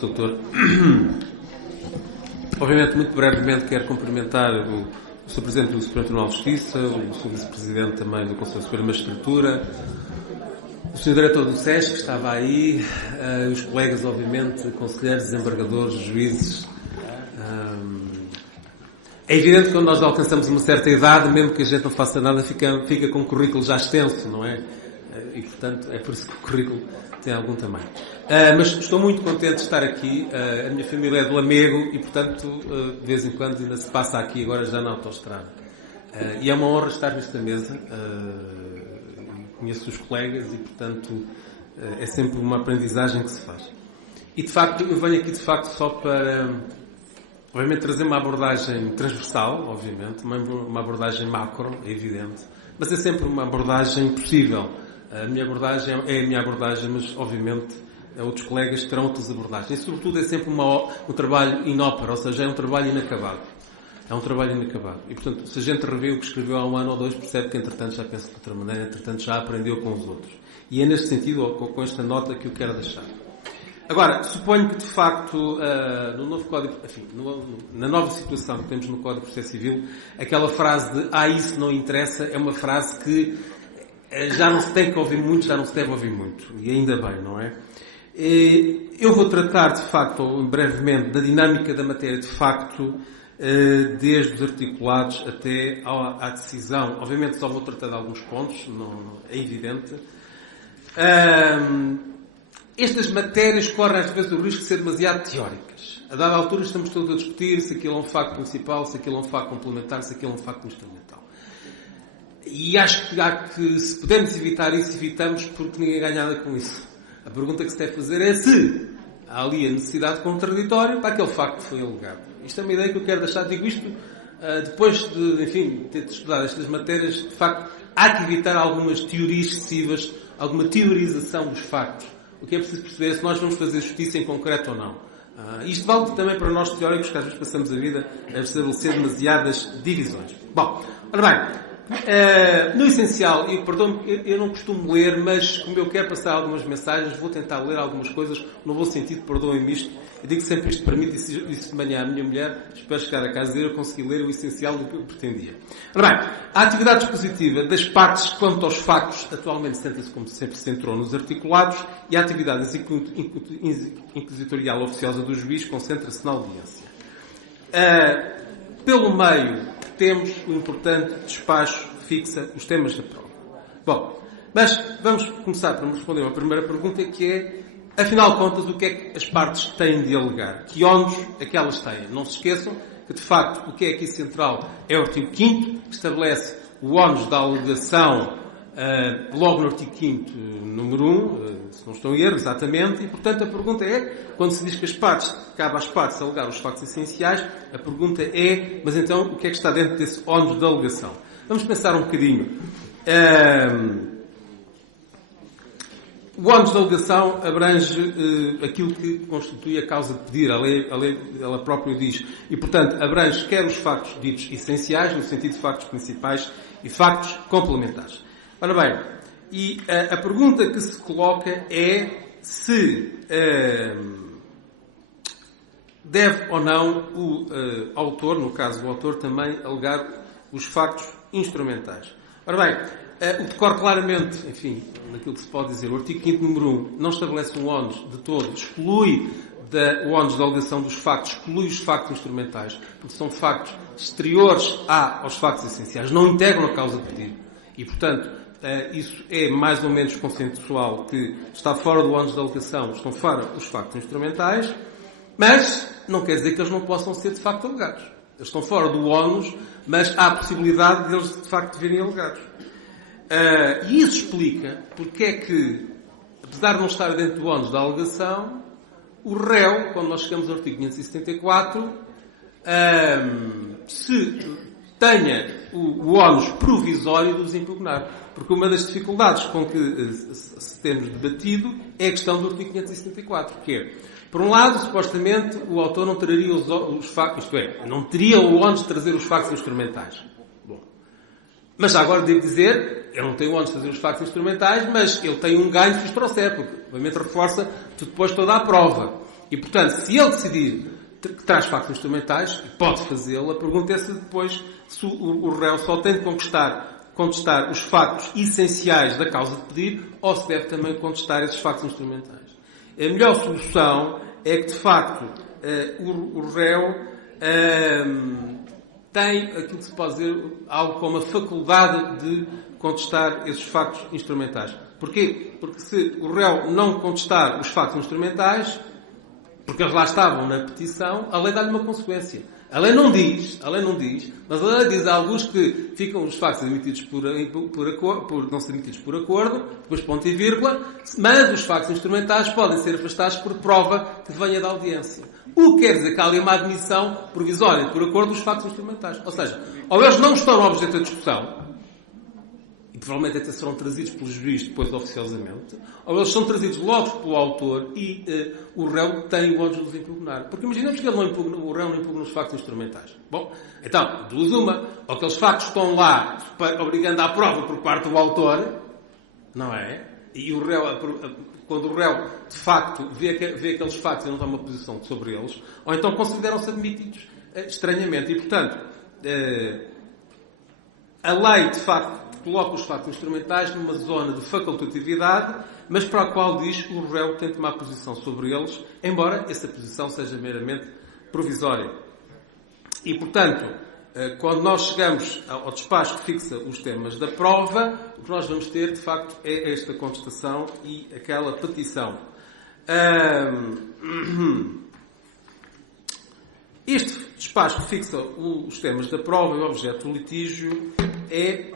Sr. Doutor. Obviamente, muito brevemente, quero cumprimentar o Sr. Presidente do Supremo Tribunal de Justiça, o Sr. Vice-Presidente também do Conselho Superior de Magistratura, o Sr. Diretor do SESC, que estava aí, os colegas, obviamente, conselheiros, desembargadores, juízes. É evidente que quando nós alcançamos uma certa idade, mesmo que a gente não faça nada, fica com um currículo já extenso, não é? E, portanto, é por isso que o currículo tem algum tamanho. Mas estou muito contente de estar aqui. A minha família é de Lamego e, portanto, de vez em quando ainda se passa aqui, agora já na autoestrada. E é uma honra estar nesta mesa. Conheço os colegas e, portanto, é sempre uma aprendizagem que se faz. E, de facto, eu venho aqui, de facto, só para, obviamente, trazer uma abordagem transversal, obviamente, uma abordagem macro, é evidente, mas é sempre uma abordagem possível. A minha abordagem é a minha abordagem, mas, obviamente, outros colegas terão outras abordagens. E, sobretudo, é sempre um trabalho inópera, ou seja, é um trabalho inacabado. É um trabalho inacabado. E, portanto, se a gente revê o que escreveu há um ano ou dois, percebe que, entretanto, já pensa de outra maneira, entretanto, já aprendeu com os outros. E é neste sentido, com esta nota, que eu quero deixar. Agora, suponho que, de facto, no novo Código, enfim, na nova situação que temos no Código de Processo Civil, aquela frase de isso não interessa, é uma frase que já não se tem que ouvir muito, já não se deve ouvir muito. E ainda bem, não é? Eu vou tratar, de facto, brevemente, da dinâmica da matéria, de facto, desde os articulados até à decisão. Obviamente só vou tratar de alguns pontos, é evidente. Estas matérias correm às vezes o risco de ser demasiado teóricas. A dada altura estamos todos a discutir se aquilo é um facto principal, se aquilo é um facto complementar, se aquilo é um facto instrumental. E acho que se pudermos evitar isso, evitamos, porque ninguém ganha nada com isso. A pergunta que se deve fazer é se há ali a necessidade de contraditório para aquele facto que foi alegado. Isto é uma ideia que eu quero deixar. Digo isto depois de, enfim, ter estudado estas matérias. De facto, há que evitar algumas teorias excessivas, alguma teorização dos factos. O que é preciso perceber é se nós vamos fazer justiça em concreto ou não. Isto vale também para nós teóricos, que às vezes passamos a vida a estabelecer demasiadas divisões. Bom, ora bem, no essencial, e perdão-me, eu não costumo ler, mas como eu quero passar algumas mensagens, vou tentar ler algumas coisas no bom sentido, perdoem-me isto. Eu digo sempre isto para mim, disse de manhã à minha mulher, espero chegar a casa e eu consegui ler o essencial do que eu pretendia. Ora bem, a atividade dispositiva das partes quanto aos factos atualmente senta-se como sempre se centrou nos articulados e a atividade inquisitorial oficiosa do juiz concentra-se na audiência. Pelo meio, temos o importante despacho que fixa os temas da prova. Bom, mas vamos começar por responder uma primeira pergunta, que é, afinal de contas, o que é que as partes têm de alegar? Que ónus é que elas têm? Não se esqueçam que, de facto, o que é aqui central é o artigo 5º, que estabelece o ónus da alegação logo no artigo 5º, número 1, se não estou em erro, exatamente, e, portanto, a pergunta é, quando se diz que cabe às partes alegar os factos essenciais, a pergunta é, mas então, o que é que está dentro desse ónus da alegação? Vamos pensar um bocadinho. O ónus da alegação abrange aquilo que constitui a causa de pedir. A lei, ela própria diz. E, portanto, abrange quer os factos ditos essenciais, no sentido de factos principais, e factos complementares. Ora bem, e a pergunta que se coloca é se deve ou não o autor, no caso o autor, também alegar os factos instrumentais. Ora bem, o que decorre claramente, enfim, naquilo que se pode dizer, o artigo 5º, número 1, não estabelece um ónus de todo, exclui o ónus da alegação dos factos, exclui os factos instrumentais, porque são factos exteriores aos factos essenciais, não integram a causa de pedido. E, portanto, isso é mais ou menos consensual, que está fora do ónus da alegação, estão fora os factos instrumentais, mas não quer dizer que eles não possam ser de facto alegados. Eles estão fora do ónus, mas há a possibilidade de eles de facto virem alegados. E isso explica porque é que, apesar de não estar dentro do ónus da alegação, o réu, quando nós chegamos ao artigo 574, se tenha o ónus provisório de os impugnar. Porque uma das dificuldades com que se temos debatido é a questão do artigo 574, que é, por um lado, supostamente, o autor não traria os factos, isto é, não teria o ónus de trazer os factos instrumentais. Bom. Mas já agora devo dizer, ele não tem o ónus de trazer os factos instrumentais, mas ele tem um ganho se os trouxer, porque, obviamente, reforça depois toda a prova. E, portanto, se ele decidir que traz factos instrumentais, pode fazê-lo, a pergunta é se depois se o réu só tem de contestar os factos essenciais da causa de pedido ou se deve também contestar esses factos instrumentais. A melhor solução é que, de facto, o réu tem aquilo que se pode dizer algo como a faculdade de contestar esses factos instrumentais. Porquê? Porque se o réu não contestar os factos instrumentais, porque eles lá estavam na petição, a lei dá-lhe uma consequência. A lei não diz, mas a lei diz a alguns que ficam os factos admitidos por não ser admitidos por acordo, depois ponto e vírgula, mas os factos instrumentais podem ser afastados por prova que venha da audiência. O que quer dizer que há ali uma admissão provisória por acordo dos factos instrumentais. Ou seja, ou eles não estão objeto da discussão, e provavelmente até serão trazidos pelo juiz depois oficiosamente, ou eles são trazidos logo pelo autor e o réu tem o ódio de os impugnar. Porque imaginemos que o réu não impugna os factos instrumentais. Bom, então, duas uma, ou aqueles factos estão lá obrigando à prova por parte do autor, não é? E o réu, quando o réu, de facto, vê aqueles factos e não toma posição sobre eles, ou então consideram-se admitidos estranhamente. E, portanto, a lei, de facto, coloca os factos instrumentais numa zona de facultatividade, mas para a qual diz que o réu tem de tomar posição sobre eles, embora essa posição seja meramente provisória. E, portanto, quando nós chegamos ao despacho que fixa os temas da prova, o que nós vamos ter, de facto, é esta contestação e aquela petição. Este despacho que fixa os temas da prova e o objeto do litígio é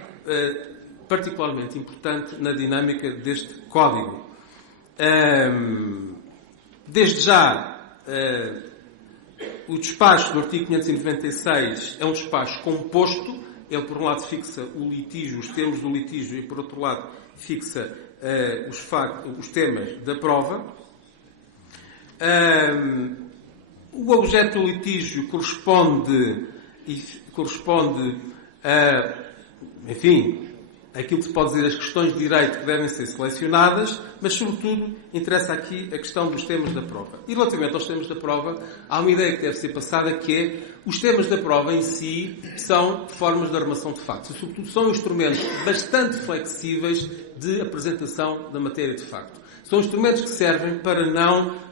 particularmente importante na dinâmica deste código. Desde já, o despacho do artigo 596 é um despacho composto. Ele, por um lado, fixa o litígio, os termos do litígio, e, por outro lado, fixa os temas da prova. O objeto do litígio corresponde a, enfim, aquilo que se pode dizer as questões de direito que devem ser selecionadas, mas, sobretudo, interessa aqui a questão dos temas da prova. E, relativamente aos temas da prova, há uma ideia que deve ser passada, que é os temas da prova em si são formas de armação de factos. E, sobretudo, são instrumentos bastante flexíveis de apresentação da matéria de facto. São instrumentos que servem para não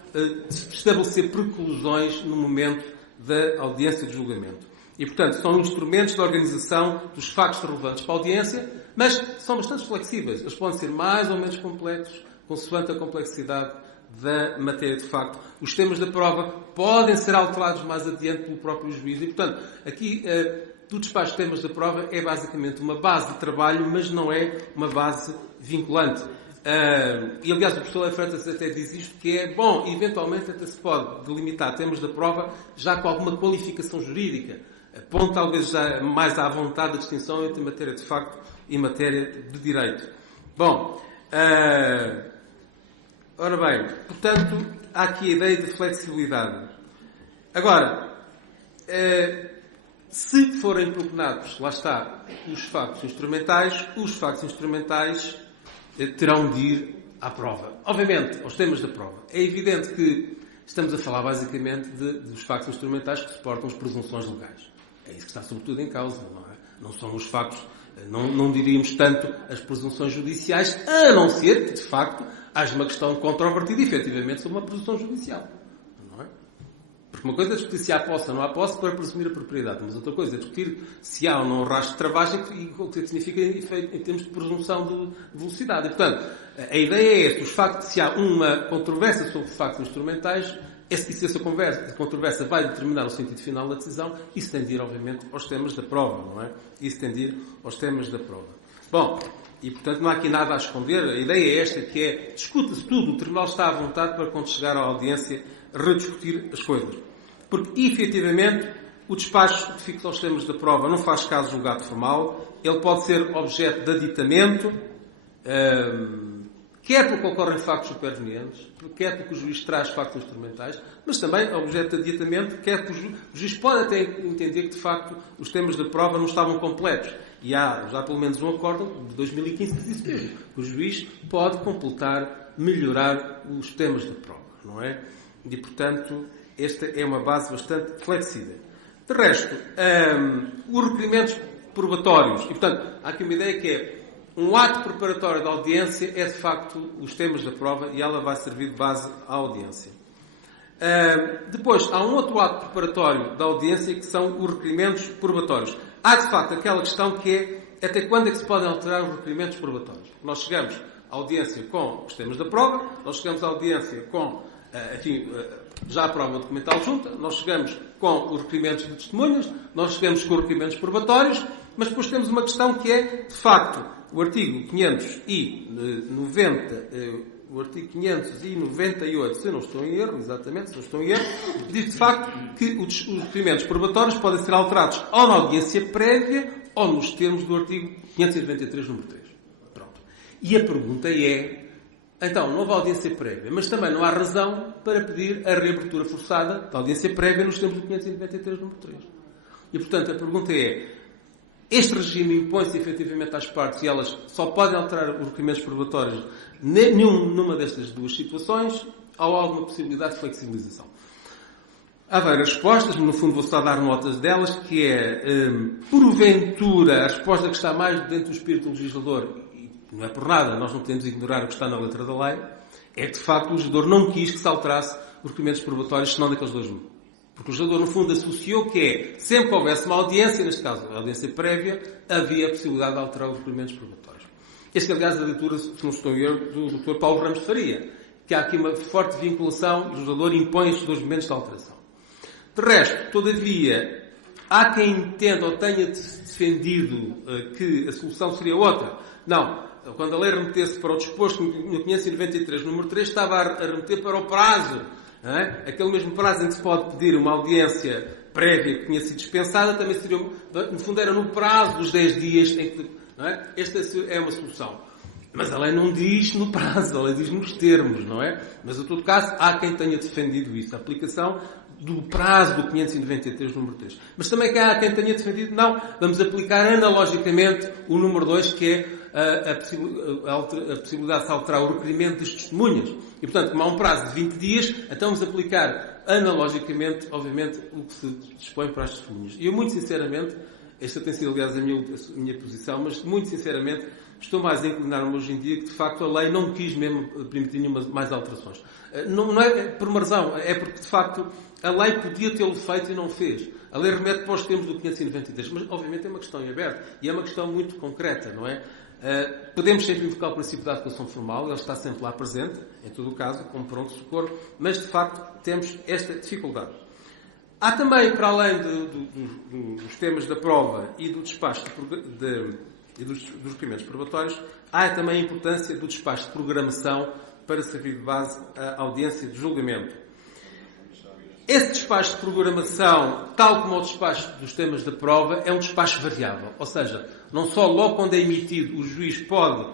estabelecer preclusões no momento da audiência de julgamento. E, portanto, são instrumentos de organização dos factos relevantes para a audiência, mas são bastante flexíveis. Eles podem ser mais ou menos complexos, consoante a complexidade da matéria de facto. Os temas da prova podem ser alterados mais adiante pelo próprio juiz. E, portanto, aqui, do despacho de temas da prova é basicamente uma base de trabalho, mas não é uma base vinculante. E, aliás, o professor Leite Freitas até diz isto, que é, bom, eventualmente até se pode delimitar temas da prova já com alguma qualificação jurídica. Ponto talvez já mais à vontade a distinção entre matéria de facto e matéria de direito. Bom, ora bem, portanto, há aqui a ideia de flexibilidade. Agora, se forem impugnados, lá está, os factos instrumentais terão de ir à prova. Obviamente, aos temas da prova. É evidente que estamos a falar basicamente dos factos instrumentais que suportam as presunções legais. É isso que está sobretudo em causa, não é? Não são os factos, não diríamos tanto as presunções judiciais, a não ser que, de facto, haja uma questão controvertida, efetivamente, sobre uma presunção judicial. Não é? Porque uma coisa é discutir se há posse ou não há posse para presumir a propriedade, mas outra coisa é discutir se há ou não rastro de travagem e o que significa em termos de presunção de velocidade. E, portanto, a ideia é esta. Se há uma controvérsia sobre factos instrumentais, se essa controvérsia vai determinar o sentido final da decisão, isso tem de ir, obviamente, aos temas da prova, não é? Isso tem de ir aos temas da prova. Bom, e, portanto, não há aqui nada a esconder. A ideia é esta, que é, discuta-se tudo, o Tribunal está à vontade para, quando chegar à audiência, rediscutir as coisas. Porque, efetivamente, o despacho que fixa aos temas da prova não faz caso do julgado formal, ele pode ser objeto de aditamento, quer porque ocorrem factos supervenientes, quer porque o juiz traz factos instrumentais, mas também objeto de aditamento, quer porque o juiz pode até entender que, de facto, os temas da prova não estavam completos. E há já pelo menos um acordo de 2015 que diz mesmo. O juiz pode completar, melhorar os temas da prova, não é? E, portanto, esta é uma base bastante flexível. De resto, os requerimentos probatórios. E, portanto, há aqui uma ideia que é um ato preparatório da audiência é, de facto, os temas da prova e ela vai servir de base à audiência. Depois, há um outro ato preparatório da audiência que são os requerimentos probatórios. Há, de facto, aquela questão que é até quando é que se podem alterar os requerimentos probatórios. Nós chegamos à audiência com os temas da prova, nós chegamos à audiência com, já a prova documental junta, nós chegamos com os requerimentos de testemunhas, nós chegamos com os requerimentos probatórios, mas depois temos uma questão que é, de facto, o artigo 598, se eu não estou em erro, exatamente, se não estou em erro, diz de facto que os requerimentos probatórios podem ser alterados ou na audiência prévia ou nos termos do artigo 593, número 3. Pronto. E a pergunta é, então, não houve audiência prévia, mas também não há razão para pedir a reabertura forçada da audiência prévia nos termos do 593, número 3. E, portanto, a pergunta é, este regime impõe-se efetivamente às partes e elas só podem alterar os requerimentos probatórios numa destas duas situações ou há alguma possibilidade de flexibilização? Há várias respostas, no fundo vou só dar notas delas, que é, porventura, a resposta que está mais dentro do espírito do legislador, e não é por nada, nós não podemos ignorar o que está na letra da lei, é que de facto o legislador não quis que se alterasse os requerimentos probatórios, senão daqueles dois. Porque o legislador, no fundo, associou que é, sempre que houvesse uma audiência, neste caso a audiência prévia, havia a possibilidade de alterar os requerimentos probatórios. Este, aliás, é a leitura, se não estou em erro, do Dr. Paulo Ramos de Faria, que há aqui uma forte vinculação, o legislador impõe estes dois momentos de alteração. De resto, todavia, há quem entenda ou tenha defendido que a solução seria outra. Não. Quando a lei remetesse para o disposto no 593, número 3, estava a remeter para o prazo. Não é? Aquele mesmo prazo em que se pode pedir uma audiência prévia que tinha sido dispensada, também seria, no fundo, era no prazo dos 10 dias em que... Não é? Esta é uma solução. Mas a lei não diz no prazo, a lei diz nos termos, não é? Mas, em todo caso, há quem tenha defendido isso. A aplicação do prazo do 593, número 3. Mas também há quem tenha defendido, não, vamos aplicar analogicamente o número 2, que é a possibilidade de se alterar o requerimento das testemunhas. E, portanto, como há um prazo de 20 dias, então vamos aplicar analogicamente, obviamente, o que se dispõe para as testemunhas. E eu, muito sinceramente, esta tem sido, aliás, a minha posição, mas, muito sinceramente, estou mais a inclinar-me hoje em dia que, de facto, a lei não quis mesmo permitir nenhuma mais alterações. Não é por uma razão, é porque, de facto, a lei podia tê-lo feito e não fez. A lei remete para os termos do 593, mas, obviamente, é uma questão em aberto e é uma questão muito concreta, não é? Podemos sempre invocar o princípio da adequação formal, ele está sempre lá presente, em todo o caso, como pronto socorro, mas, de facto, temos esta dificuldade. Há também, para além dos temas da prova e do despacho e dos requerimentos probatórios, há também a importância do despacho de programação para servir de base à audiência de julgamento. Esse despacho de programação, tal como o despacho dos temas da prova, é um despacho variável. Ou seja, não só logo quando é emitido o juiz pode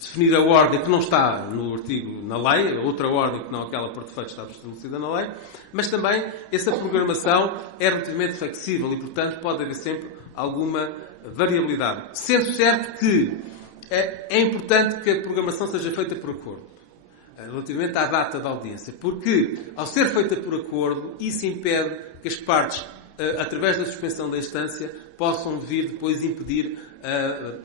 definir a ordem que não está no artigo, na lei, outra ordem que não aquela por defeito está estabelecida na lei, mas também essa programação é relativamente flexível e, portanto, pode haver sempre alguma variabilidade. Sendo certo que é importante que a programação seja feita por acordo, relativamente à data da audiência, porque, ao ser feita por acordo, isso impede que as partes, através da suspensão da instância, possam vir depois impedir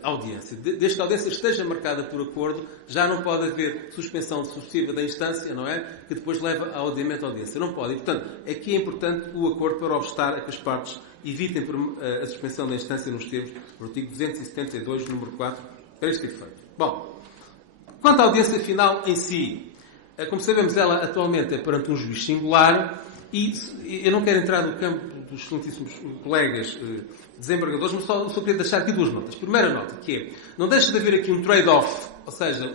a audiência. Desde que a audiência esteja marcada por acordo, já não pode haver suspensão sucessiva da instância, não é? Que depois leva ao adiamento da audiência. Não pode. E, portanto, aqui é importante o acordo para obstar a que as partes evitem a suspensão da instância nos termos do artigo 272, número 4, para este efeito. Bom, quanto à audiência final em si, como sabemos, ela atualmente é perante um juiz singular e eu não quero entrar no campo dos excelentíssimos colegas desembargadores, mas só queria deixar aqui duas notas. Primeira nota, que é, não deixa de haver aqui um trade-off, ou seja,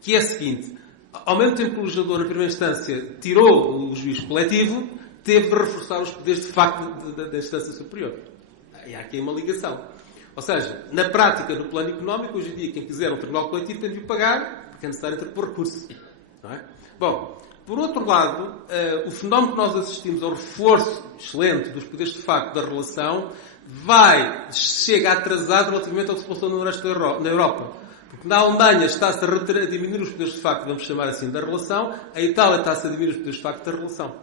que é a seguinte, ao mesmo tempo que o legislador, na primeira instância, tirou o juiz coletivo, teve de reforçar os poderes de facto da instância superior. E há aqui uma ligação. Ou seja, na prática, no plano económico, hoje em dia, quem quiser um tribunal coletivo tem de o pagar, porque é necessário interpor recurso. Não é? Bom, por outro lado, o fenómeno que nós assistimos ao reforço excelente dos poderes de facto da relação chega atrasado relativamente ao que se passou no resto na Europa. Porque Porque na Alemanha está-se a diminuir os poderes de facto, vamos chamar assim, da relação. A Itália está-se a diminuir os poderes de facto da relação.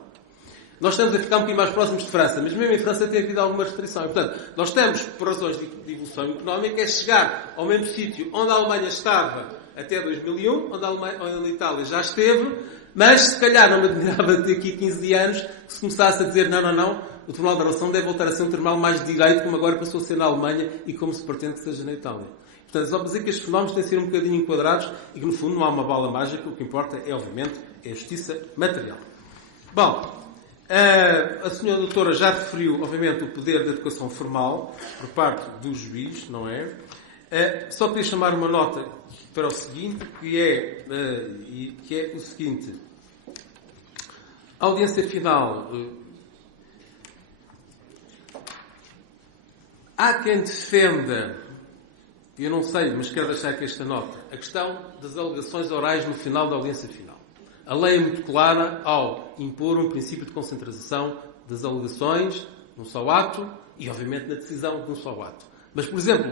Nós estamos a ficar um bocadinho mais próximos de França, mas mesmo em França tem havido alguma restrição. E, portanto, nós temos, por razões de evolução económica, é chegar ao mesmo sítio onde a Alemanha estava até 2001, onde a Itália já esteve, mas se calhar não me admirava daqui a 15 anos que se começasse a dizer não, o Tribunal da Relação deve voltar a ser um tribunal mais de direito, como agora passou a ser na Alemanha e como se pretende que seja na Itália. Portanto, só para dizer que estes fenómenos têm de ser um bocadinho enquadrados e que, no fundo, não há uma bala mágica. O que importa é, obviamente, a justiça material. Bom, a senhora doutora já referiu, obviamente, o poder da educação formal por parte do juiz, não é? Só queria chamar uma nota para o seguinte, que é o seguinte. A audiência final... há quem defenda... eu não sei, mas quero deixar aqui esta nota. A questão das alegações orais no final da audiência final. A lei é muito clara ao impor um princípio de concentração das alegações num só ato e, obviamente, na decisão de um só ato. Mas, por exemplo,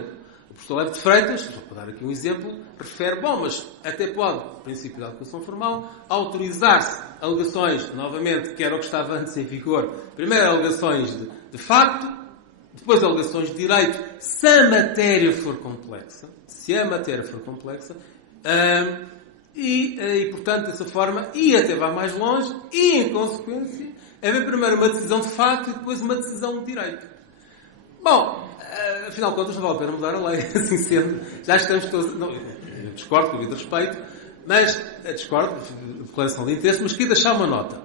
o professor Levo de Freitas, só para dar aqui um exemplo, refere, mas até pode, o princípio da adequação formal, autorizar-se alegações, novamente, que era o que estava antes em vigor. Primeiro, alegações de facto, depois alegações de direito, se a matéria for complexa. E, portanto, dessa forma, e até vai mais longe, e, em consequência, haver primeiro uma decisão de facto e depois uma decisão de direito. Bom, afinal de contas, não vale a pena mudar a lei, assim sendo. Já estamos todos... Não, eu discordo, com o devido respeito, mas... discordo, declaração de interesse, mas queria deixar uma nota.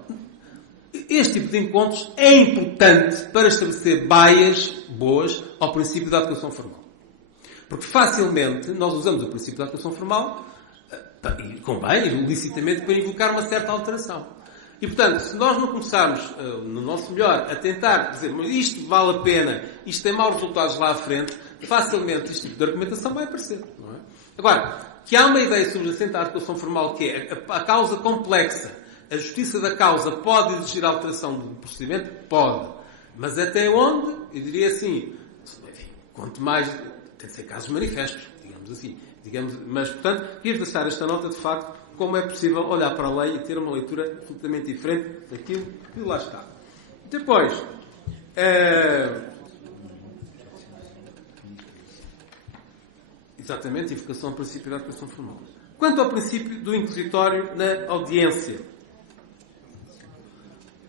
Este tipo de encontros é importante para estabelecer baias boas ao princípio da adequação formal. Porque facilmente nós usamos o princípio da adequação formal, e convém, licitamente, para invocar uma certa alteração. E, portanto, se nós não começarmos, no nosso melhor, a tentar dizer, mas isto vale a pena, isto tem maus resultados lá à frente, facilmente este tipo de argumentação vai aparecer. Não é? Agora, que há uma ideia subjacente à adequação formal, que é a causa complexa. A justiça da causa pode exigir alteração do procedimento? Pode. Mas até onde? Eu diria assim, enfim, quanto mais, tem de ser casos manifestos, digamos assim. Mas, portanto, queria deixar esta nota de facto, como é possível olhar para a lei e ter uma leitura absolutamente diferente daquilo que lá está. Depois, exatamente, invocação ao princípio da adequação formal. Quanto ao princípio do inquisitório na audiência,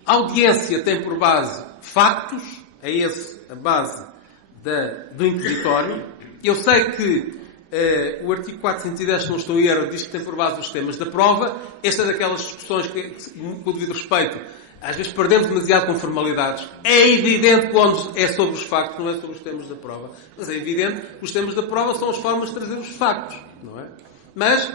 a audiência tem por base factos, é essa a base do inquisitório. Eu sei que o artigo 410, se não estou em erro, diz que tem por base os temas da prova. Esta é daquelas discussões que, com o devido respeito, às vezes perdemos demasiado com formalidades. É evidente quando é sobre os factos, não é sobre os temas da prova. Mas é evidente que os temas da prova são as formas de trazer os factos, não é? Mas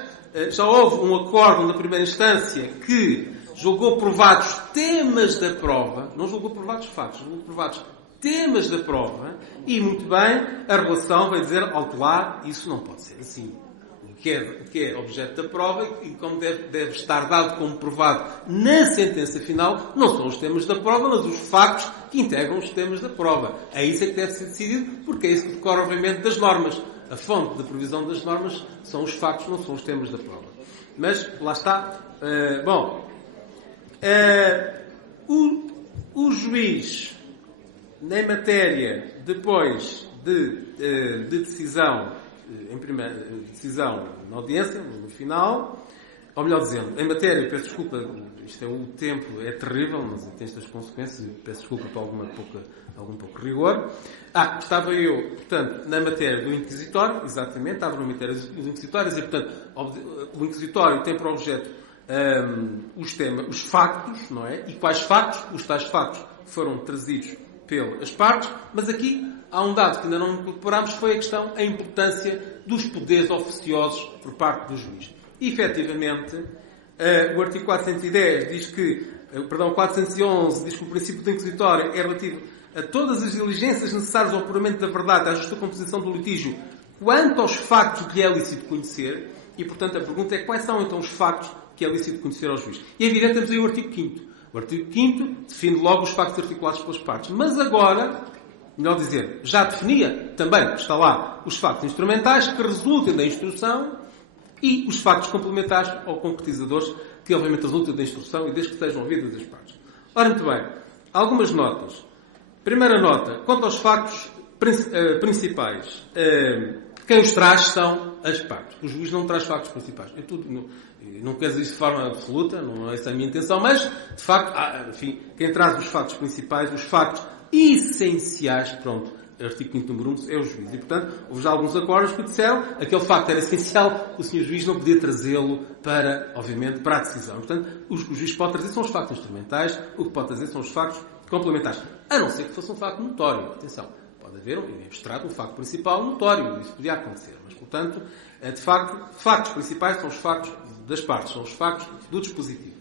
já houve um acórdão na primeira instância que julgou provados temas da prova, não julgou provados factos, julgou provados temas da prova, e muito bem, a relação vai dizer, alto lá, isso não pode ser assim. O que é objeto da prova, e como deve estar dado como provado na sentença final, não são os temas da prova, mas os factos que integram os temas da prova. É isso que deve ser decidido, porque é isso que decorre, obviamente, das normas. A fonte da previsão das normas são os factos, não são os temas da prova. Mas, lá está. O juiz, na matéria, depois de decisão, decisão na audiência, no final, ou melhor dizendo, em matéria, peço desculpa, o tempo é terrível, mas tem estas consequências, peço desculpa por algum pouco rigor. Estava eu, portanto, na matéria do inquisitório, exatamente, estava na matéria dos inquisitórios, e, portanto, o inquisitório tem por objeto os factos, não é? E quais factos? Os tais factos foram trazidos pelas partes, mas aqui há um dado que ainda não incorporámos, foi a questão, a importância dos poderes oficiosos por parte do juiz. E, efetivamente, o artigo 410 diz que, 411 diz que o princípio do inquisitório é relativo a todas as diligências necessárias ao apuramento da verdade, à justa composição do litígio, quanto aos factos que é lícito conhecer, e, portanto, a pergunta é quais são, então, os factos que é lícito conhecer ao juiz. E, é evidente, temos aí o artigo 5º. O artigo 5º define logo os factos articulados pelas partes. Mas agora, melhor dizer, já definia também, está lá, os factos instrumentais que resultem da instrução E os factos complementares ou concretizadores, que obviamente resultam da instrução e desde que sejam ouvidas as partes. Ora, muito bem. Algumas notas. Primeira nota. Quanto aos factos principais, quem os traz são as partes. O juiz não traz factos principais. Não quer dizer isso de forma absoluta, não é essa a minha intenção, mas, de facto, enfim, quem traz os factos principais, os factos essenciais, pronto, artigo 5º, número 1, é o juiz. E, portanto, houve já alguns acordos que disseram que aquele facto era essencial, o senhor juiz não podia trazê-lo para, obviamente, para a decisão. Portanto, o juiz pode trazer são os factos instrumentais, o que pode trazer são os factos complementares. A não ser que fosse um facto notório. Atenção, pode haver, em abstrato, um facto principal notório. Isso podia acontecer. Mas, portanto, de facto, factos principais são os factos das partes, são os factos do dispositivo.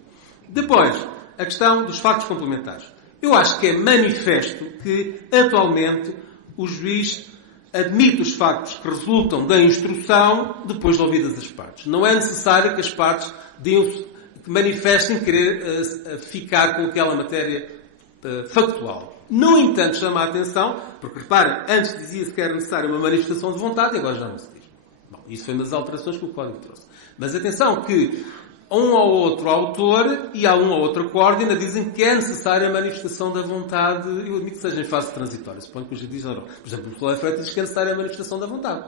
Depois, a questão dos factos complementares. Eu acho que é manifesto que, atualmente, o juiz admite os factos que resultam da instrução depois de ouvidas as partes. Não é necessário que as partes manifestem querer ficar com aquela matéria factual. No entanto, chama a atenção, porque reparem, antes dizia-se que era necessária uma manifestação de vontade e agora já não se diz. Bom, isso foi uma das alterações que o Código trouxe. Mas atenção que um ou outro autor e há um ou outro acordo ainda dizem que é necessária a manifestação da vontade. Eu admito que seja em fase transitória. Suponho que hoje diz não. Por exemplo, o Soler Freitas diz que é necessária a manifestação da vontade.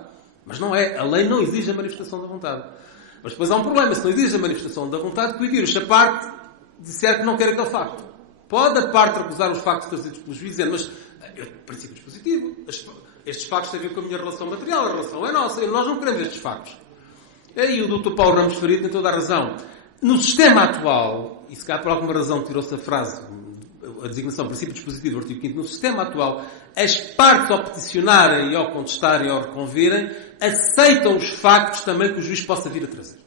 Mas não é. A lei não exige a manifestação da vontade. Mas depois há um problema. Se não exige a manifestação da vontade, que o vírus, a parte disser que não quer aquele facto. Pode a parte recusar os factos trazidos pelo juiz, dizendo, mas eu, princípio dispositivo, estes factos têm a ver com a minha relação material, a relação é nossa, nós não queremos estes factos. E o Dr. Paulo Ramos Faria tem toda a razão. No sistema atual, e se cá por alguma razão tirou-se a frase, a designação princípio dispositivo do artigo 5º, no sistema atual, as partes ao peticionarem e ao contestarem e ao reconverem, aceitam os factos também que o juiz possa vir a trazer.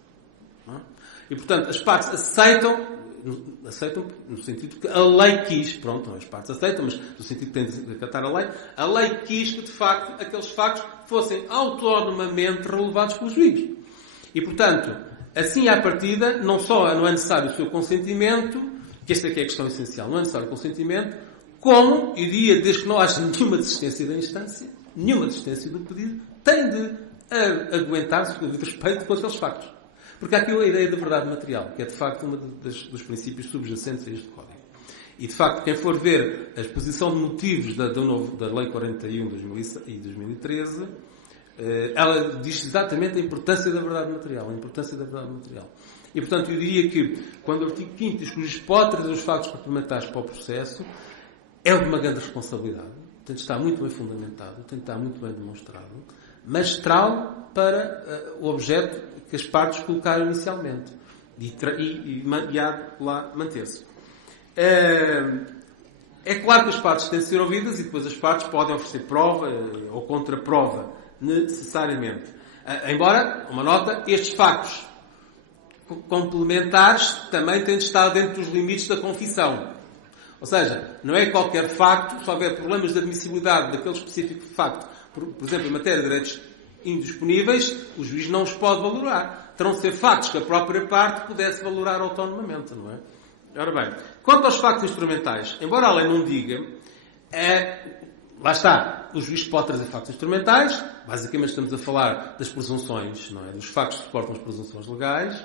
Não é? E, portanto, as partes aceitam no sentido que a lei quis, pronto, as partes aceitam, mas no sentido que tem de acatar a lei quis que, de facto, aqueles factos fossem autonomamente relevados pelo juiz. E, portanto, assim à partida, não só não é necessário o seu consentimento, que esta aqui é a questão essencial, não é necessário o consentimento, como, e diria, desde que não haja nenhuma desistência da instância, nenhuma desistência do pedido, tem de aguentar-se com o devido respeito com aqueles factos. Porque há aqui a ideia da verdade material, que é, de facto, um dos princípios subjacentes a este Código. E, de facto, quem for ver a exposição de motivos da Lei 41 de 2013, ela diz exatamente a importância da verdade material. E, portanto, eu diria que, quando o artigo 5º diz que o juiz pode trazer os factos complementares para o processo, é de uma grande responsabilidade. Tem de estar muito bem fundamentado, tem de estar muito bem demonstrado, mas trau para o objeto que as partes colocaram inicialmente. E há de lá manter-se. É claro que as partes têm de ser ouvidas e depois as partes podem oferecer prova ou contraprova, necessariamente. Embora, uma nota, estes factos complementares também têm de estar dentro dos limites da confissão. Ou seja, não é qualquer facto, se houver problemas de admissibilidade daquele específico facto, por exemplo, em matéria de direitos indisponíveis, o juiz não os pode valorar. Terão de ser factos que a própria parte pudesse valorar autonomamente, não é? Ora bem, quanto aos factos instrumentais, embora a lei não diga, lá está, o juiz pode trazer factos instrumentais, basicamente estamos a falar das presunções, não é? Dos factos que suportam as presunções legais,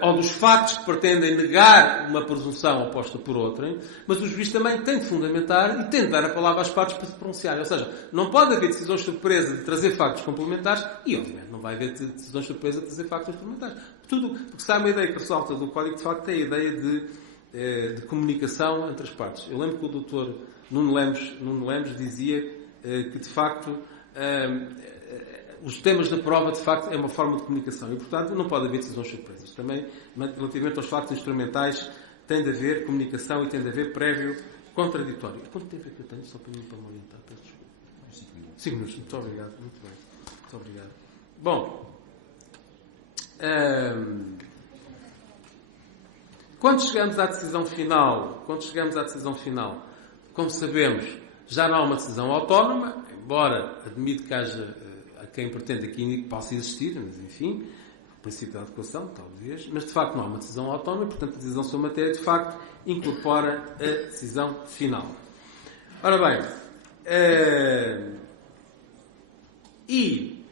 ou dos factos que pretendem negar uma presunção oposta por outra, mas o juiz também tem de fundamentar e tem de dar a palavra às partes para se pronunciarem. Ou seja, não pode haver decisões surpresa de trazer factos complementares e, obviamente, não vai haver decisões surpresa de trazer factos instrumentais. Tudo, porque se há uma ideia que ressalta do Código, de facto, é a ideia de comunicação entre as partes. Eu lembro que o Dr. Nuno Lemos dizia que, de facto, os temas da prova, de facto, é uma forma de comunicação e, portanto, não pode haver decisões surpresas. Também, relativamente aos factos instrumentais, tem de haver comunicação e tem de haver prévio contraditório. Quanto tempo é que eu tenho? Só para me orientar. Peço desculpa. 5 minutos. Muito obrigado. Muito bem. Muito obrigado. Bom. Quando chegamos à decisão final, como sabemos, já não há uma decisão autónoma, embora admito que haja quem pretende aqui que possa existir, mas enfim, o princípio da adequação, talvez, mas de facto não há uma decisão autónoma, portanto a decisão sobre matéria de facto incorpora a decisão final. Ora bem, e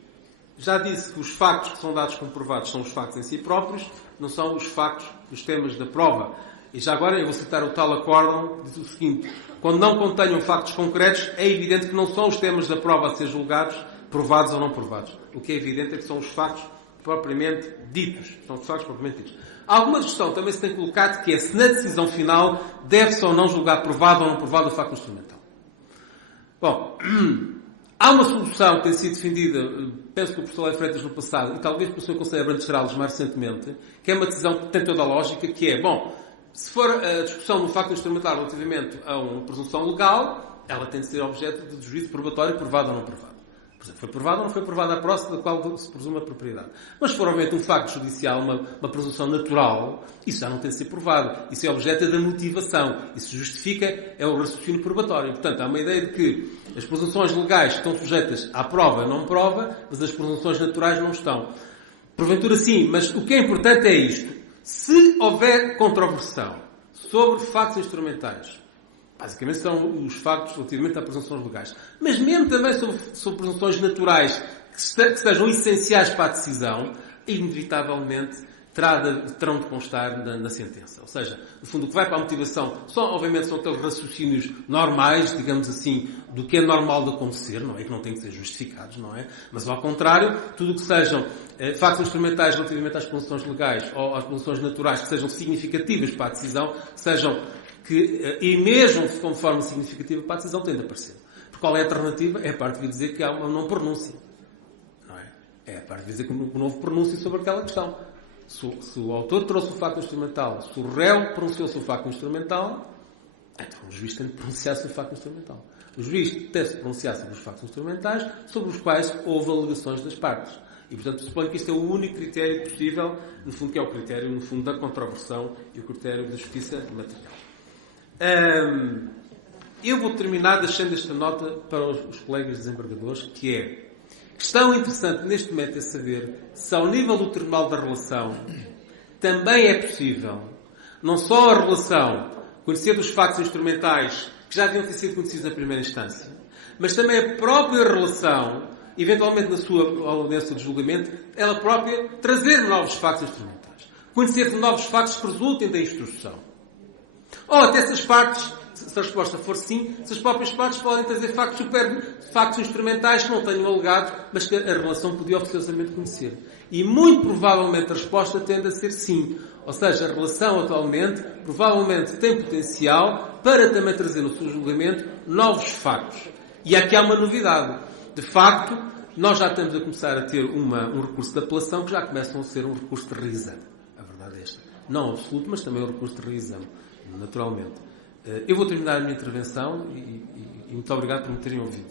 Já disse que os factos que são dados como provados são os factos em si próprios, não são os factos dos temas da prova. E já agora eu vou citar o tal acórdão, diz o seguinte: quando não contenham factos concretos, é evidente que não são os temas da prova a ser julgados, provados ou não provados. O que é evidente é que são os factos propriamente ditos. São os factos propriamente ditos. Alguma questão também se tem colocado, que é se na decisão final deve-se ou não julgar provado ou não provado o facto instrumental. Bom, há uma solução que tem sido defendida, penso que o professor Leite Freitas no passado, e talvez pelo Sr. Conselheiro Abrantes Serralves mais recentemente, que é uma decisão que tem toda a lógica, que é, bom, se for a discussão do facto instrumental relativamente a uma presunção legal, ela tem de ser objeto de juízo probatório, provado ou não provado. Por exemplo, foi provado ou não foi provada a próxima da qual se presume a propriedade. Mas se for, obviamente, um facto judicial, uma presunção natural, isso já não tem de ser provado. Isso é objeto da motivação. Isso justifica, é o raciocínio probatório. Portanto, há uma ideia de que as presunções legais estão sujeitas à prova e não prova, mas as presunções naturais não estão. Porventura sim, mas o que é importante é isto. Se houver controversão sobre factos instrumentais, basicamente são os factos relativamente a presunções legais, mas mesmo também sobre presunções naturais que sejam essenciais para a decisão, inevitavelmente terão de constar na sentença. Ou seja, no fundo, o que vai para a motivação, obviamente, são aqueles raciocínios normais, digamos assim, do que é normal de acontecer, não é? Que não têm que ser justificados, não é? Mas, ao contrário, tudo o que sejam factos instrumentais relativamente às presunções legais ou às presunções naturais que sejam significativas para a decisão, e mesmo se conforme significativa para a decisão, tem de aparecer. Porque qual é a alternativa? É a parte de dizer que há uma não pronúncia. Não é? É a parte de dizer que não houve pronúncia sobre aquela questão. Se o autor trouxe o facto instrumental, se o réu pronunciou-se o facto instrumental, então o juiz tem de pronunciar-se o facto instrumental. O juiz tem de se pronunciar sobre os factos instrumentais sobre os quais houve alegações das partes. E, portanto, suponho que este é o único critério possível, no fundo, que é o critério, no fundo, da controversão e o critério da justiça material. Eu vou terminar deixando esta nota para os colegas desembargadores, que é: questão interessante neste momento é saber se ao nível do Tribunal da Relação também é possível não só a relação, conhecer dos factos instrumentais que já deviam ter sido conhecidos na primeira instância, mas também a própria relação, eventualmente na sua audiência de julgamento, ela própria trazer novos factos instrumentais. Conhecer de novos factos que resultem da instrução. Ou até se as partes, se a resposta for sim, se as próprias partes podem trazer factos instrumentais que não tenham alegado, mas que a relação podia oficiosamente conhecer. E muito provavelmente a resposta tende a ser sim. Ou seja, a relação atualmente provavelmente tem potencial para também trazer no seu julgamento novos factos. E aqui há uma novidade. De facto, nós já estamos a começar a ter um recurso de apelação que já começam a ser um recurso de reexame. A verdade é esta. Não absoluto, mas também um recurso de reexame. Naturalmente. Eu vou terminar a minha intervenção e muito obrigado por me terem ouvido.